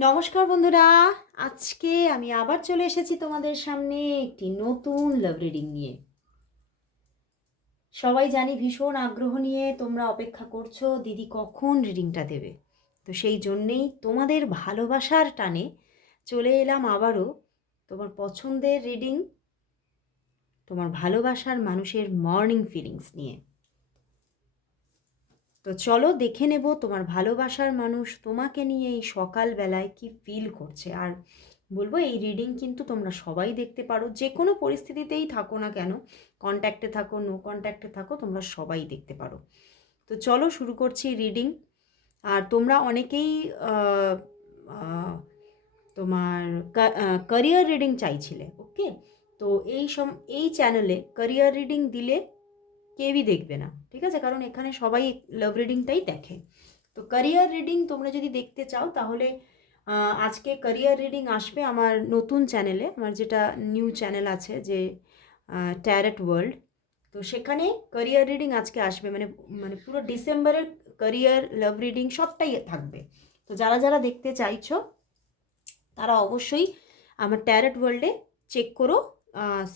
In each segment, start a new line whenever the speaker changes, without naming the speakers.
নমস্কার বন্ধুরা। আজকে আমি আবার চলে এসেছি তোমাদের সামনে একটি নতুন লাভ রিডিং নিয়ে। সবাই জানি ভীষণ আগ্রহ নিয়ে তোমরা অপেক্ষা করছ, দিদি কখন রিডিংটা দেবে? তো সেই জন্যেই তোমাদের ভালোবাসার টানে চলে এলাম আবারও তোমার পছন্দের রিডিং তোমার ভালোবাসার মানুষের মর্নিং ফিলিংস নিয়ে। তো চলো দেখে নেব তোমার ভালোবাসার মানুষ তোমাকে নিয়ে এই সকালবেলায় কি ফিল করছে। আর বলব এই রিডিং কিন্তু তোমরা সবাই দেখতে পারো, যে কোনো পরিস্থিতিতেই থাকো না কেন কন্ট্যাক্টে থাকো নো কন্ট্যাক্টে থাকো, তোমরা সবাই দেখতে পারো। তো চলো শুরু করছি রিডিং আর তোমরা অনেকেই তোমার ক্যারিয়ার রিডিং চাইছিলে ওকে তো এই সম, এই চ্যানেলে ক্যারিয়ার রিডিং দিলে কেউই দেখবে না, ঠিক আছে? কারণ এখানে সবাই লাভ রিডিংটাই দেখে। তো ক্যারিয়ার রিডিং তোমরা যদি দেখতে চাও, তাহলে আজকে ক্যারিয়ার রিডিং আসবে আমার নতুন চ্যানেলে আমার যেটা নিউ চ্যানেল আছে যে ট্যারেট ওয়ার্ল্ড তো সেখানে ক্যারিয়ার রিডিং আজকে আসবে মানে মানে পুরো ডিসেম্বরের ক্যারিয়ার লাভ রিডিং সবটাই থাকবে। তো যারা যারা দেখতে চাইছো, তারা অবশ্যই আমার ট্যারেট ওয়ার্ল্ডে চেক করো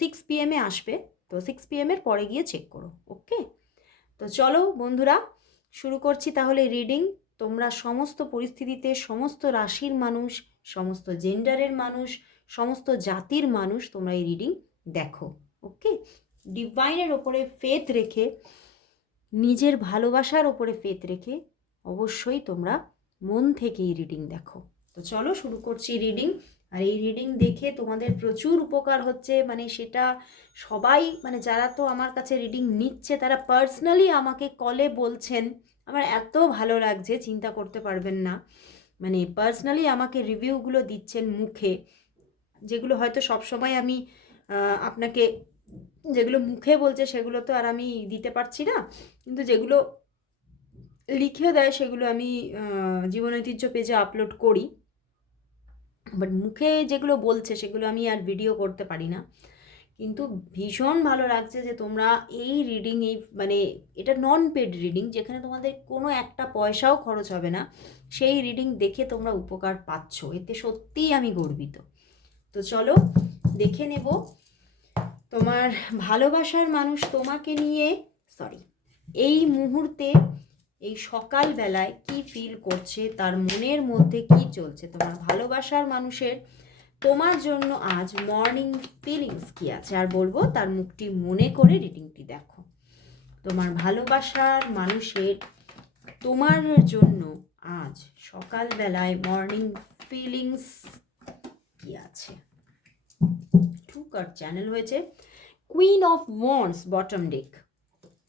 সিক্স পিএমে আসবে। তো সিক্স পিএমের পরে গিয়ে চেক করো ওকে তো চলো বন্ধুরা, শুরু করছি তাহলে রিডিং তোমরা সমস্ত পরিস্থিতিতে সমস্ত রাশির মানুষ, সমস্ত জেন্ডারের মানুষ, সমস্ত জাতির মানুষ তোমরা এই রিডিং দেখো ওকে ডিভাইনের ওপরে ফেথ রেখে, নিজের ভালোবাসার ওপরে ফেথ রেখে অবশ্যই তোমরা মন থেকে এই রিডিং দেখো। তো চলো শুরু করছি রিডিং আর এই রিডিং দেখে তোমাদের প্রচুর উপকার হচ্ছে। মানে সেটা সবাই মানে যারা তো আমার কাছে রিডিং নিচ্ছে, তারা পার্সোনালি আমাকে কলে বলছেন। আমার এত ভালো লাগছে, চিন্তা করতে পারবেন না। মানে পার্সোনালি আমাকে রিভিউগুলো দিচ্ছেন মুখে, যেগুলো হয়তো সব সময় আমি আপনাকে যেগুলো মুখে বলছে সেগুলো তো আর আমি দিতে পারছি না। কিন্তু যেগুলো লিখে দেয়, সেগুলো আমি জীবন ঐতিহ্য পেজে আপলোড করি। বাট মুখে যেগুলো বলছে, সেগুলো আমি আর ভিডিও করতে পারি না। কিন্তু ভীষণ ভালো লাগছে যে তোমরা এই রিডিং এই মানে এটা নন পেড রিডিং যেখানে তোমাদের কোনো একটা পয়সাও খরচ হবে না, সেই রিডিং দেখে তোমরা উপকার পাচ্ছ। এতে সত্যিই আমি গর্বিত। তো চলো, দেখে নেব। তোমার ভালোবাসার মানুষ তোমাকে নিয়ে সরি এই মুহূর্তে এই সকালবেলায় কি ফিল করছে? তার মনের মধ্যে কি চলছে? তোমার ভালোবাসার মানুষের, তোমার জন্য আজ মর্নিং ফিলিংস কি আছে? আর বলব, তার মুখটি মনে করে রিডিংটি দেখো। তোমার ভালোবাসার মানুষের, তোমার জন্য আজ সকালবেলায় মর্নিং ফিলিংস কি আছে? টু কার চ্যানেল হয়েছে queen of wands bottom deck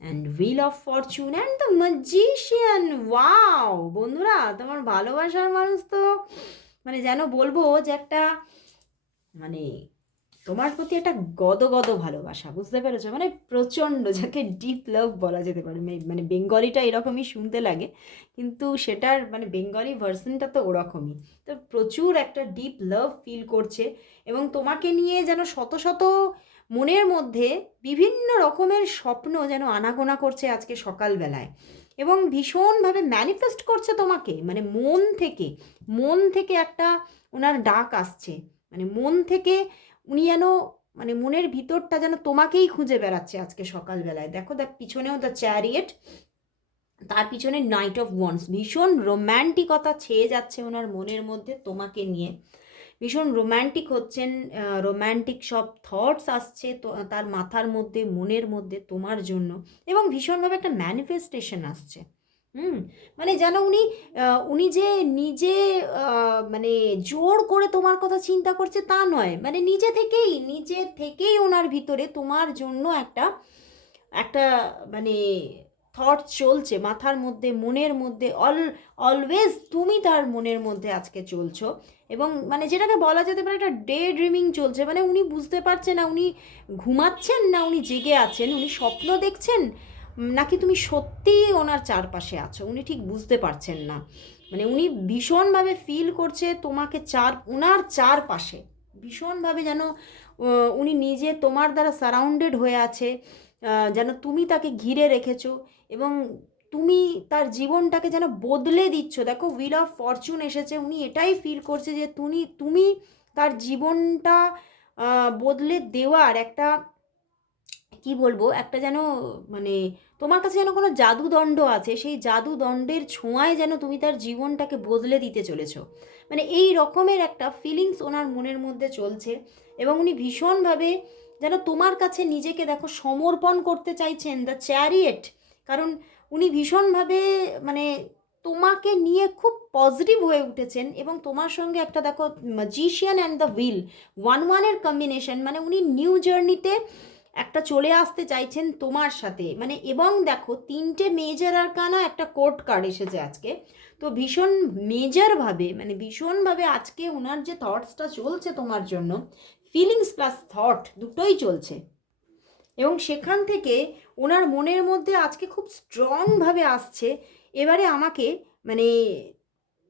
and wheel of fortune and the magician wow বন্ধুরা, তোমার ভালোবাসার মানুষ তো মানে যেন বলব যে একটা মানে তোমার প্রতি একটা গদগদ ভালোবাসা, বুঝতে পেরেছ? মানে প্রচণ্ড যাকে ডিপ লাভ বলা যেতে পারে। মানে বেঙ্গলিটা এরকমই শুনতে লাগে, কিন্তু সেটার মানে বেঙ্গলি ভার্সনটা তো ওরকমই। তো প্রচুর একটা ডিপ লাভ ফিল করছে, এবং তোমাকে নিয়ে যেন শত শত মনের মধ্যে বিভিন্ন রকমের স্বপ্ন যেন আনাগোনা করছে আজকে সকালবেলায়। এবং ভীষণভাবে ম্যানিফেস্ট করছে তোমাকে মানে মন থেকে মন থেকে একটা ওনার ডাক আসছে। মানে মন থেকে উনি যেন মানে মনের ভিতরটা যেন তোমাকেই খুঁজে বেড়াচ্ছে আজকে সকালবেলায়। দেখো দেখ, পিছনেও দ্য চ্যারিয়েট তার পিছনে নাইট অফ ওয়ান্স ভীষণ রোম্যান্টিকতা ছেয়ে যাচ্ছে ওনার মনের মধ্যে তোমাকে নিয়ে। ভীষণ রোম্যান্টিক হচ্ছেন রোম্যান্টিক সব থটস আসছে তো তার মাথার মধ্যে, মনের মধ্যে তোমার জন্য এবং ভীষণভাবে একটা ম্যানিফেস্টেশন আসছে। হুম মানে যেন উনি উনি যে নিজে মানে জোর করে তোমার কথা চিন্তা করছে তা নয় মানে নিজে থেকেই নিজে থেকেই ওনার ভিতরে তোমার জন্য একটা একটা মানে থট চলছে, মাথার মধ্যে, মনের মধ্যে, অল অলওয়েজ তুমি তার মনের মধ্যে আজকে চলছো। এবং মানে যেটাকে বলা যেতে পারে একটা ডে ড্রিমিং চলছে মানে উনি বুঝতে পারছে না, উনি ঘুমাচ্ছেন না, উনি জেগে আছেন, উনি স্বপ্ন দেখছেন নাকি তুমি সত্যিই ওনার চারপাশে আছো, উনি ঠিক বুঝতে পারছেন না। মানে উনি ভীষণভাবে ফিল করছে তোমাকে চার ওনার চারপাশে, ভীষণভাবে যেন উনি নিজে তোমার দ্বারা সারাউন্ডেড হয়ে আছে যেন তুমি তাকে ঘিরে রেখেছো। এবং তুমি তার জীবনটাকে যেন বদলে দিচ্ছ। দেখো উইল অফ ফরচুন এসেছে, উনি এটাই ফিল করছে যে তুমি তুমি তার জীবনটা বদলে দেওয়ার একটা, কি বলব, একটা যেন মানে তোমার কাছে যেন কোনো জাদুদণ্ড আছে, সেই জাদুদণ্ডের ছোঁয়ায় যেন তুমি তার জীবনটাকে বদলে দিতে চলেছ। মানে এই রকমের একটা ফিলিংস ওনার মনের মধ্যে চলছে এবং উনি ভীষণভাবে যেন তোমার কাছে নিজেকে দেখো সমর্পণ করতে চাইছেন দ্য চ্যারিয়েট কারণ উনি ভীষণভাবে মানে তোমাকে নিয়ে খুব পজিটিভ হয়ে উঠেছেন এবং তোমার সঙ্গে একটা দেখো magician and the wheel one ওয়ানের কম্বিনেশন মানে উনি নিউ জার্নিতে একটা চলে আসতে চাইছেন তোমার সাথে। মানে এবং দেখো তিনটে মেজর আর কানা একটা কোর্ট কার্ড এসেছে আজকে। তো ভীষণ মেজরভাবে মানে ভীষণভাবে আজকে ওনার যে থটসটা চলছে তোমার জন্য ফিলিংস প্লাস থট দুটোই চলছে। এবং সেখান থেকে ওনার মনের মধ্যে আজকে খুব স্ট্রংভাবে আসছে। এবারে আমাকে মানে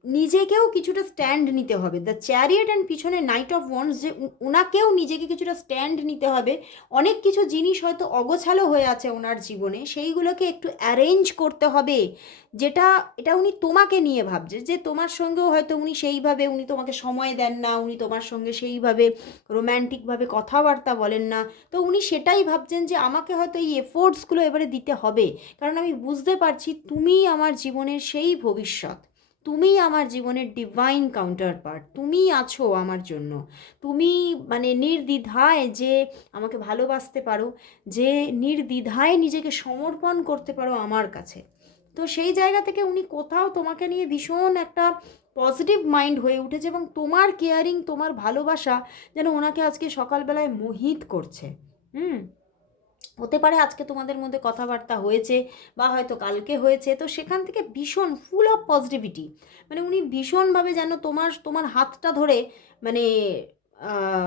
নিজেকেও কিছুটা স্ট্যান্ড নিতে হবে। দ্য চ্যারিয়েট অ্যান্ড পিছনে নাইট অফ ওয়ান্স যে ওনাকেও নিজেকে কিছুটা স্ট্যান্ড নিতে হবে। অনেক কিছু জিনিস হয়তো অগোছালো হয়ে আছে ওনার জীবনে, সেইগুলোকে একটু অ্যারেঞ্জ করতে হবে। যেটা, এটা উনি তোমাকে নিয়ে ভাবছে যে তোমার সঙ্গেও হয়তো উনি সেইভাবে, উনি তোমাকে সময় দেন না, উনি তোমার সঙ্গে সেইভাবে রোম্যান্টিকভাবে কথাবার্তা বলেন না। তো উনি সেটাই ভাবছেন যে আমাকে হয়তো এই এফোর্টসগুলো এবারে দিতে হবে। কারণ আমি বুঝতে পারছি তুমি আমার জীবনের সেই ভবিষ্যৎ। তুমি আমার জীবনের ডিভাইন কাউন্টার পার্ট তুমি আছো আমার জন্য। তুমি মানে নির্দ্বিধায় যে আমাকে ভালোবাসতে পারো, যে নির্দ্বিধায় নিজেকে সমর্পণ করতে পারো আমার কাছে। তো সেই জায়গা থেকে উনি কোথাও তোমাকে নিয়ে ভীষণ একটা পজিটিভ মাইন্ড হয়ে উঠেছে এবং তোমার কেয়ারিং তোমার ভালোবাসা যেন ওনাকে আজকে সকালবেলায় মোহিত করছে। হুম? হতে পারে আজকে তোমাদের মধ্যে কথাবার্তা হয়েছে বা হয়তো কালকে হয়েছে, তো সেখান থেকে ভীষণ ফুল অফ পজিটিভিটি মানে উনি ভীষণভাবে যেন তোমার তোমার হাতটা ধরে মানে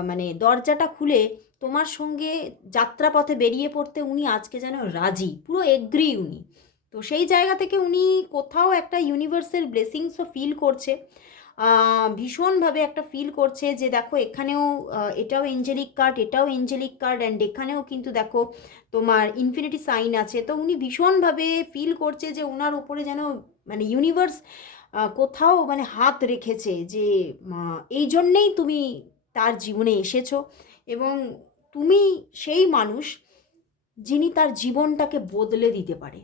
মানে দরজাটা খুলে তোমার সঙ্গে যাত্রাপথে বেরিয়ে পড়তে উনি আজকে যেন রাজি, পুরো এগ্রি উনি। তো সেই জায়গা থেকে উনি কোথাও একটা ইউনিভার্সের ব্লেসিংসও ফিল করছে। ভীষণভাবে একটা ফিল করছে যে দেখো, এখানেও এটাও এঞ্জেলিক কার্ড এটাও এঞ্জেলিক কার্ড অ্যান্ড এখানেও কিন্তু দেখো তোমার ইনফিনিটি সাইন আছে। তো উনি ভীষণভাবে ফিল করছে যে ওনার উপরে যেন মানে ইউনিভার্স কোথাও মানে হাত রেখেছে যে এই জন্যেই তুমি তার জীবনে এসেছ এবং তুমি সেই মানুষ যিনি তার জীবনটাকে বদলে দিতে পারে।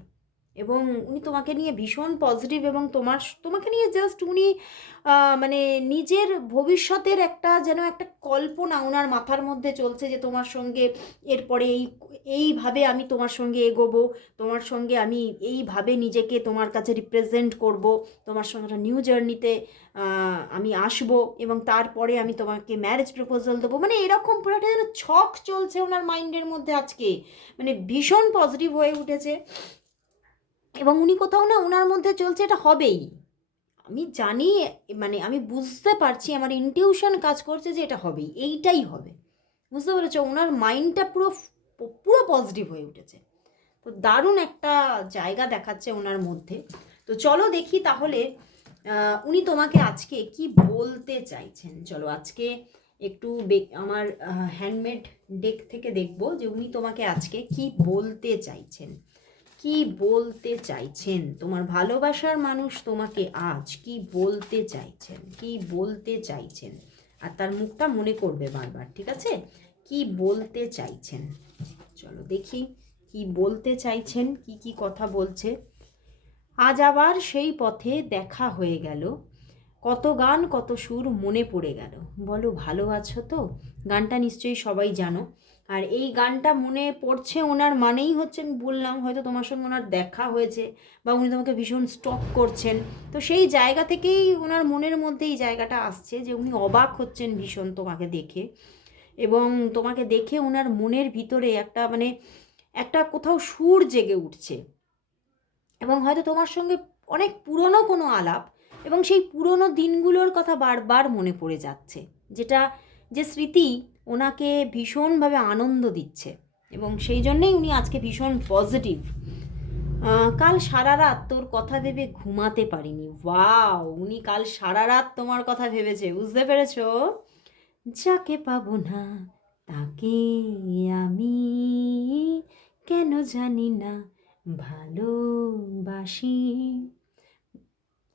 এবং উনি তোমাকে নিয়ে ভীষণ পজিটিভ এবং তোমার, তোমাকে নিয়ে জাস্ট উনি মানে নিজের ভবিষ্যতের একটা যেন একটা কল্পনা ওনার মাথার মধ্যে চলছে যে তোমার সঙ্গে এরপরে এই, এইভাবে আমি তোমার সঙ্গে এগোবো, তোমার সঙ্গে আমি এইভাবে নিজেকে তোমার কাছে রিপ্রেজেন্ট করব, তোমার সঙ্গে একটা নিউ জার্নিতে আমি আসব এবং তারপরে আমি তোমাকে ম্যারেজ প্রপোজাল দেবো। মানে এরকম পুরো একটা যেন ছক চলছে ওনার মাইন্ডের মধ্যে আজকে। মানে ভীষণ পজিটিভ হয়ে উঠেছে। এবং উনি কোথাও না ওনার মধ্যে চলছে, এটা হবেই। আমি জানি মানে আমি বুঝতে পারছি, আমার ইনটিউশন কাজ করছে যে এটা হবেই, এইটাই হবে। বুঝতে পেরেছ? ওনার মাইন্ডটা পুরো পুরো পজিটিভ হয়ে উঠেছে। তো দারুণ একটা জায়গা দেখাচ্ছে ওনার মধ্যে। তো চলো দেখি তাহলে উনি তোমাকে আজকে কি বলতে চাইছেন? চলো আজকে একটু আমার হ্যান্ডমেড ডেক থেকে দেখব যে উনি তোমাকে আজকে কি বলতে চাইছেন। কি বলতে চাইছেন? তোমার ভালোবাসার মানুষ তোমাকে আজ কি বলতে চাইছেন? কি বলতে চাইছেন? আর তার মুখটা মনে করবে বারবার, ঠিক আছে? কি বলতে চাইছেন? চলো দেখি, কি বলতে চাইছেন, কি কি কথা বলছে। আজ আবার সেই পথে দেখা হয়ে গেল। কত গান, কত সুর মনে পড়ে গেল। বলো, ভালো আছো তো? গানটা নিশ্চয়ই সবাই জানো। আর এই গানটা মনে পড়ছে ওনার মানেই হচ্ছে আমি বললাম হয়তো তোমার সঙ্গে ওনার দেখা হয়েছে বা উনি তোমাকে ভীষণ স্টক করছেন। তো সেই জায়গা থেকেই ওনার মনের মধ্যে এই জায়গাটা আসছে যে উনি অবাক হচ্ছেন ভীষণ তোমাকে দেখে এবং তোমাকে দেখে ওনার মনের ভিতরে একটা মানে একটা কোথাও সুর জেগে উঠছে। এবং হয়তো তোমার সঙ্গে অনেক পুরনো কোনো আলাপ এবং সেই পুরনো দিনগুলোর কথা বারবার মনে পড়ে যাচ্ছে, যেটা যে স্মৃতি ওনাকে ভীষণভাবে আনন্দ দিচ্ছে এবং সেই জন্যেই উনি আজকে ভীষণ পজিটিভ কাল সারা রাত তোর কথা ভেবে ঘুমাতে পারিনি। ওয়াও উনি কাল সারা রাত তোমার কথা ভেবেছে, বুঝতে পেরেছ? যাকে পাবো না, তাকে আমি কেন জানি না, ভালোবাসি।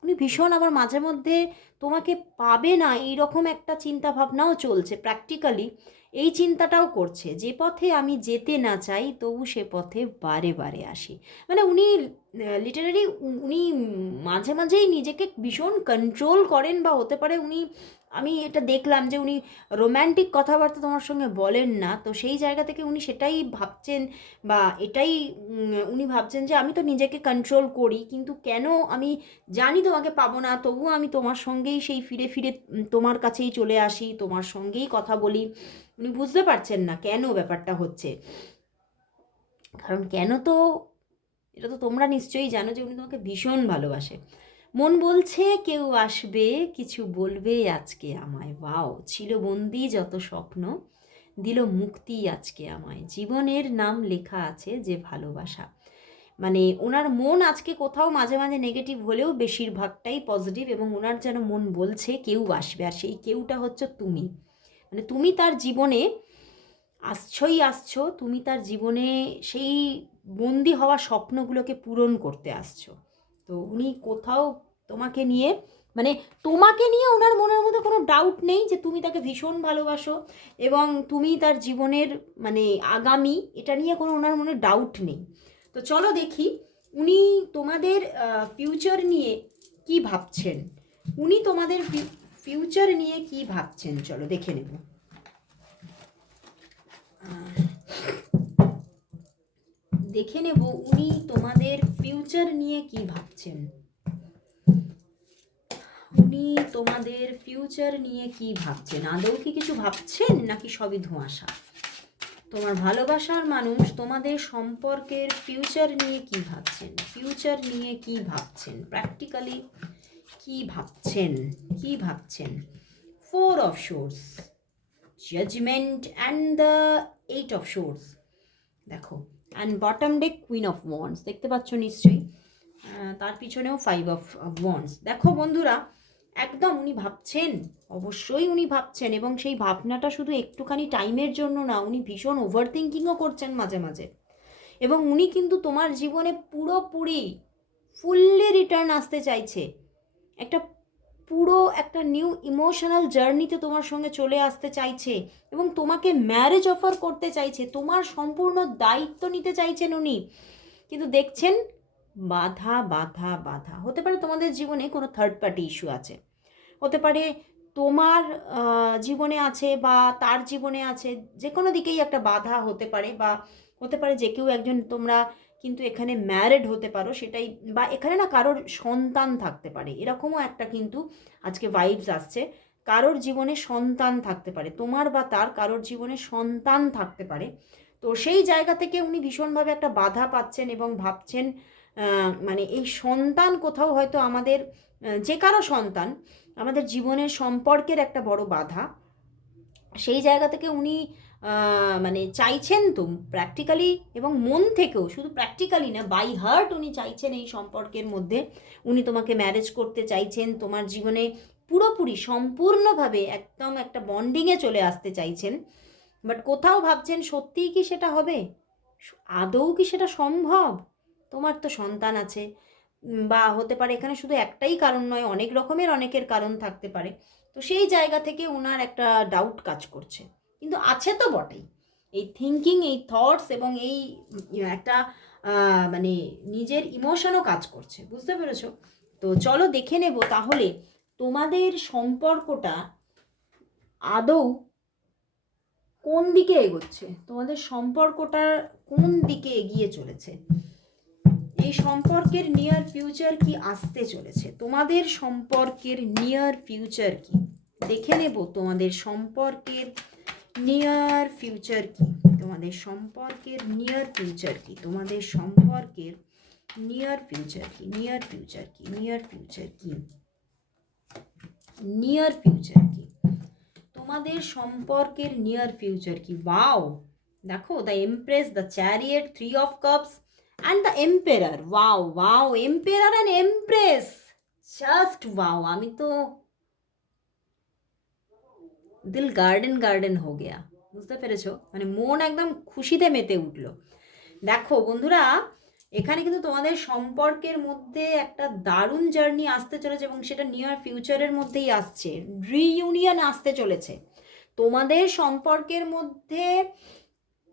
উনি ভীষণ আবার মাঝে মধ্যে তোমাকে পাবে না, এইরকম একটা চিন্তা ভাবনাও চলছে প্র্যাকটিক্যালি এই চিন্তাটাও করছে, যে পথে আমি যেতে না চাই, তবু সে পথে বারে বারে আসি। মানে উনি লিটারারি উনি মাঝে মাঝেই নিজেকে ভীষণ কন্ট্রোল করেন বা হতে পারে উনি আমি এটা দেখলাম যে উনি রোম্যান্টিক কথাবার্তা তোমার সঙ্গে বলেন না, তো সেই জায়গা থেকে উনি সেটাই ভাবছেন বা এটাই উনি ভাবছেন যে আমি তো নিজেকে কন্ট্রোল করি, কিন্তু কেন আমি জানি তোমাকে পাবো না, তবুও আমি তোমার সঙ্গেই সেই ফিরে ফিরে তোমার কাছেই চলে আসি, তোমার সঙ্গেই কথা বলি। উনি বুঝতে পারছেন না কেন ব্যাপারটা হচ্ছে। কারণ কেন তো, এটা তো তোমরা নিশ্চয়ই জানো যে উনি তোমাকে ভীষণ ভালোবাসে। মন বলছে কেউ আসবে, কিছু বলবে আজকে আমায়। ওয়াও ছিল বন্দি যত স্বপ্ন, দিল মুক্তি আজকে আমায়। জীবনের নাম লেখা আছে যে ভালোবাসা। মানে ওনার মন আজকে কোথাও মাঝে মাঝে নেগেটিভ হলেও বেশিরভাগটাই পজিটিভ এবং ওনার যেন মন বলছে কেউ আসবে। আর সেই কেউটা হচ্ছে তুমি। মানে তুমি তার জীবনে আসছই আসছো, তুমি তার জীবনে সেই বন্দি হওয়া স্বপ্নগুলোকে পূরণ করতে আসছো। তো উনি কোথাও তোমাকে নিয়ে মানে তোমাকে নিয়ে ওনার মনের মধ্যে কোনো ডাউট নেই যে তুমি তাকে ভীষণ ভালোবাসো এবং তুমি তার জীবনের মানে আগামী, এটা নিয়ে কোনো ওনার মনে ডাউট নেই। তো চলো দেখি উনি তোমাদের ফিউচার নিয়ে কি ভাবছেন? উনি তোমাদের ফিউচার নিয়ে কি ভাবছেন? চলো দেখে নেব। দেখে নেব উনি তোমাদের ফিউচার নিয়ে কি ভাবছেন। উনি তোমাদের ফিউচার নিয়ে কি ভাবছেন? আদৌ কি কিছু ভাবছেন নাকি সবই ধোঁয়াশা? তোমার ভালোবাসার মানুষ তোমাদের সম্পর্কের ফিউচার নিয়ে কি ভাবছেন? ফিউচার নিয়ে কি ভাবছেন? প্র্যাকটিক্যালি কি ভাবছেন? কি ভাবছেন? Four of swords judgement and the eight of swords দেখো and bottom deck queen of wands দেখতে পাচ্ছ নিশ্চয়ই তার পিছনেও ফাইভ অফ ওয়ান্স দেখো বন্ধুরা একদম উনি ভাবছেন অবশ্যই উনি ভাবছেন এবং সেই ভাবনাটা শুধু একটুখানি টাইমের জন্য না উনি ভীষণ ওভার থিঙ্কিংও করছেন মাঝে মাঝে এবং উনি কিন্তু তোমার জীবনে পুরোপুরি ফুললি রিটার্ন আসতে চাইছে। একটা পুরো একটা নিউ ইমোশনাল জার্নিতে তোমার সঙ্গে চলে আসতে চাইছে এবং তোমাকে ম্যারেজ অফার করতে চাইছে, তোমার সম্পূর্ণ দায়িত্ব নিতে চাইছেন উনি। কিন্তু দেখছেন বাধা বাধা বাধা। হতে পারে তোমাদের জীবনে কোনো থার্ড পার্টি ইস্যু আছে। হতে পারে তোমার জীবনে আছে বা তার জীবনে আছে যে কোনো দিকেই একটা বাধা হতে পারে বা হতে পারে যে কেউ একজন তোমরা কিন্তু এখানে ম্যারেড হতে পারো সেটাই বা এখানে না কারোর সন্তান থাকতে পারে। এরকমও একটা কিন্তু আজকে ভাইবস আসছে। কারোর জীবনে সন্তান থাকতে পারে, তোমার বা তার কারোর জীবনে সন্তান থাকতে পারে। তো সেই জায়গা থেকে উনি ভীষণভাবে একটা বাধা পাচ্ছেন এবং ভাবছেন মানে এই সন্তান কোথাও হয়তো আমাদের যে কারও সন্তান, আমাদের জীবনের সম্পর্কের একটা বড় বাধা। সেই জায়গা থেকে উনি মানে চাইছেন তো প্র্যাকটিক্যালি এবং মন থেকেও, শুধু প্র্যাকটিক্যালি না বাই হার্ট উনি চাইছেন এই সম্পর্কের মধ্যে। উনি তোমাকে ম্যারেজ করতে চাইছেন, তোমার জীবনে পুরোপুরি, সম্পূর্ণভাবে একদম একটা বন্ডিংয়ে চলে আসতে চাইছেন। বাট কোথাও ভাবছেন, সত্যিই কি সেটা হবে? আদৌ কি সেটা সম্ভব? তোমার তো সন্তান আছে। বা হতে পারে এখানে শুধু একটাই কারণ নয়, অনেক রকমের অনেকের কারণ থাকতে পারে। তো সেই জায়গা থেকে ওনার একটা ডাউট কাজ করছে। কিন্তু আছে তো বটেই। এই থিঙ্কিং এই থটস এবং এই একটা মানে নিজের ইমোশনও কাজ করছে, বুঝতে পেরেছ? তো চলো দেখে নেব তাহলে তোমাদের সম্পর্কটা আদৌ কোন দিকে এগোচ্ছে? তোমাদের সম্পর্কটা কোন দিকে এগিয়ে চলেছে? এই সম্পর্কের নিয়ার ফিউচার কি আসতে চলেছে? তোমাদের সম্পর্কের নিয়ার ফিউচার কি? দেখে নেব তোমাদের সম্পর্কের নিয়ার ফিউচার কি? তোমাদের সম্পর্কের নিয়ার ফিউচার কি? তোমাদের সম্পর্কের নিয়ার ফিউচার কি? নিয়ার ফিউচার কি? নিয়ার ফিউচার কি? নিয়ার ফিউচার কি? তোমাদের সম্পর্কের নিয়ার ফিউচার কি? ওয়াও দেখো the empress the chariot three of cups and the emperor wow wow emperor and empress just wow আমি তো দিল গার্ডেন গার্ডেন হো গেয়া বুঝতে পেরেছ মানে মন একদম খুশিতে মেতে উঠল। দেখো বন্ধুরা, এখানে কিন্তু তোমাদের সম্পর্কের মধ্যে একটা দারুণ জার্নি আসতে চলেছে এবং সেটা নিয়ার ফিউচারের মধ্যেই আসছে। রিইউনিয়ন আসতে চলেছে। তোমাদের সম্পর্কের মধ্যে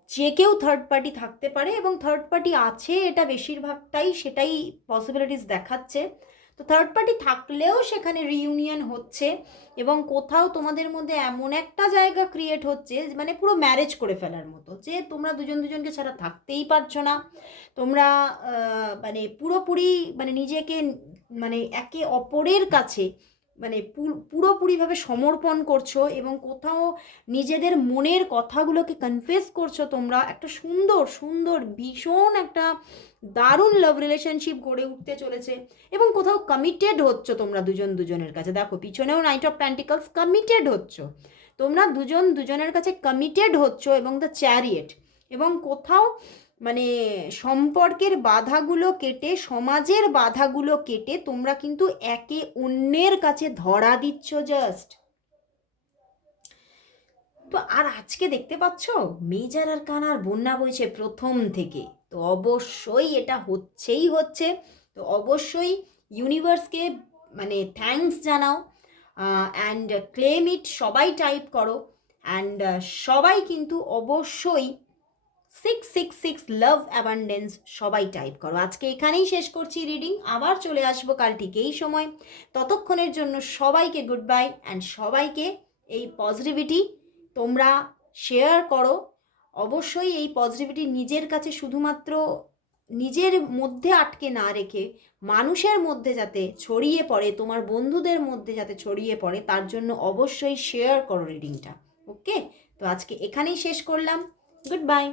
যে কেউ থার্ড পার্টি থাকতে পারে এবং থার্ড পার্টি আছে, এটা বেশিরভাগটাই সেটাই পসিবিলিটিস দেখাচ্ছে। তো থার্ড পার্টি থাকলেও সেখানে রিউনিয়ন হচ্ছে এবং কোথাও তোমাদের মধ্যে এমন একটা জায়গা ক্রিয়েট হচ্ছে মানে পুরো ম্যারেজ করে ফেলার মতো যে তোমরা দুজন দুজনকে ছাড়া থাকতেই পারছ না। তোমরা মানে পুরোপুরি মানে নিজেকে মানে একে অপরের কাছে মানে পুর- পুরোপুরিভাবে সমর্পণ করছ এবং কোথাও নিজেদের মনের কথাগুলোকে কনফেস করছ তোমরা একটা সুন্দর সুন্দর, ভীষণ একটা দারুণ লাভ রিলেশনশিপ গড়ে উঠতে চলেছে এবং কোথাও কমিটেড হচ্ছ তোমরা দুজন দুজনের কাছে। দেখো, পিছনেও নাইট অফ প্যান্টিকলস কমিটেড হচ্ছ। তোমরা দুজন দুজনের কাছে কমিটেড হচ্ছ এবং দ্য চ্যারিয়েট এবং কোথাও মানে সম্পর্কের বাধাগুলো কেটে, সমাজের বাধাগুলো কেটে তোমরা কিন্তু একে অন্যের কাছে ধরা দিচ্ছ জাস্ট তো আর আজকে দেখতে পাচ্ছ? মেজার আর কানার বন্যা বইছে প্রথম থেকে। তো অবশ্যই এটা হচ্ছেই হচ্ছে। তো অবশ্যই ইউনিভার্সকে মানে থ্যাঙ্কস জানাও। অ্যান্ড ক্লেম ইট সবাই টাইপ করো। অ্যান্ড সবাই কিন্তু অবশ্যই six six six love abundance সবাই টাইপ করো। আজকে এখানেই শেষ করছি রিডিং আবার চলে আসব কাল ঠিক এই সময়। ততক্ষণের জন্য সবাইকে গুড বাই অ্যান্ড সবাইকে এই পজিটিভিটি তোমরা শেয়ার করো। অবশ্যই এই পজিটিভিটি নিজের কাছে শুধুমাত্র নিজের মধ্যে আটকে না রেখে, মানুষের মধ্যে যাতে ছড়িয়ে পড়ে, তোমার বন্ধুদের মধ্যে যাতে ছড়িয়ে পড়ে, তার জন্য অবশ্যই শেয়ার করো রিডিংটা ওকে তো আজকে এখানেই শেষ করলাম। Good bye